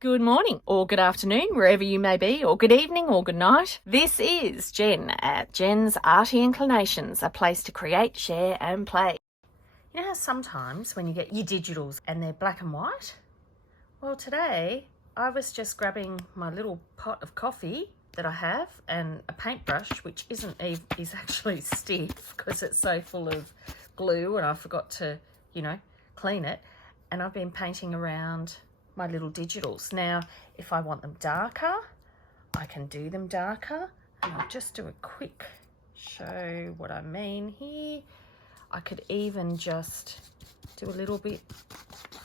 Good morning, or good afternoon, wherever you may be, or good evening, or good night. This is Jen at JensArtyInclinations, a place to create, share, and play. You know how sometimes when you get your digitals and they're black and white? Well, today I was just grabbing my little pot of coffee that I have and a paintbrush, which is actually stiff because it's so full of glue and I forgot to, clean it. And I've been painting around my little digitals. Now, if I want them darker, I can do them darker. And I'll just do a quick show what I mean here. I could even just do a little bit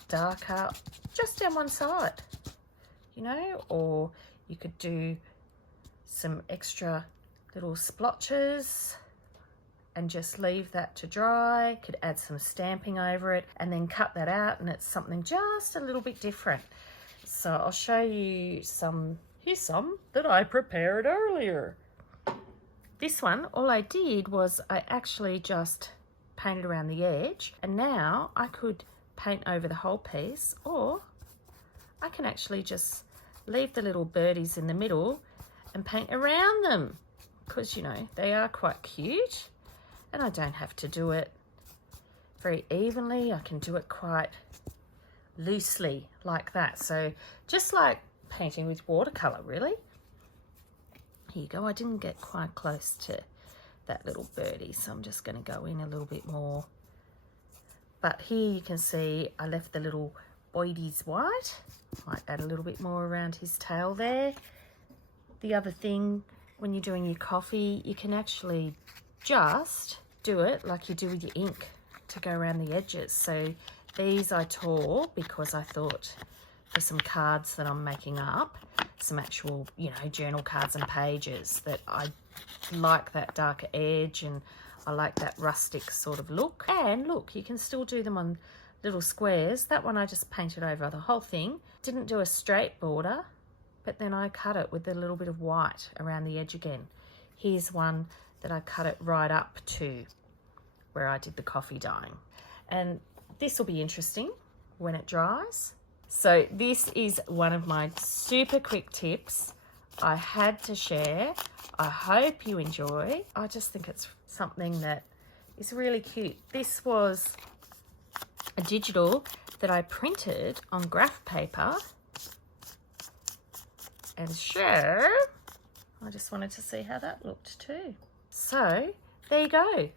darker just down one side, or you could do some extra little splotches and just leave that to dry. Could add some stamping over it and then cut that out and it's something just a little bit different. So I'll show you some. Here's some that I prepared earlier. This one, all I did was I actually just painted around the edge, and now I could paint over the whole piece, or I can actually just leave the little birdies in the middle and paint around them because, they are quite cute. And I don't have to do it very evenly. I can do it quite loosely like that. So just like painting with watercolor, really. Here you go. I didn't get quite close to that little birdie, so I'm just going to go in a little bit more. But here you can see I left the little boydie's white. Might add a little bit more around his tail there. The other thing, when you're doing your coffee, you can actually just do it like you do with your ink to go around the edges. So these I tore because I thought for some cards that I'm making up, some actual, journal cards and pages, that I like that darker edge and I like that rustic sort of look. And look, you can still do them on little squares. That one I just painted over the whole thing. Didn't do a straight border, but then I cut it with a little bit of white around the edge again. Here's one that I cut it right up to where I did the coffee dyeing. And this will be interesting when it dries. So this is one of my super quick tips I had to share. I hope you enjoy. I just think it's something that is really cute. This was a digital that I printed on graph paper. And sure, I just wanted to see how that looked too. So there you go.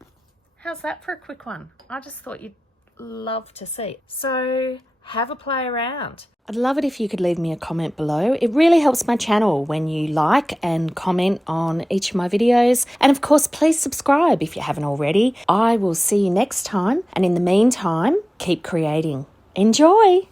How's that for a quick one? I just thought you'd love to see. So have a play around. I'd love it if you could leave me a comment below. It really helps my channel when you like and comment on each of my videos. And of course, please subscribe if you haven't already. I will see you next time. And in the meantime, keep creating. Enjoy.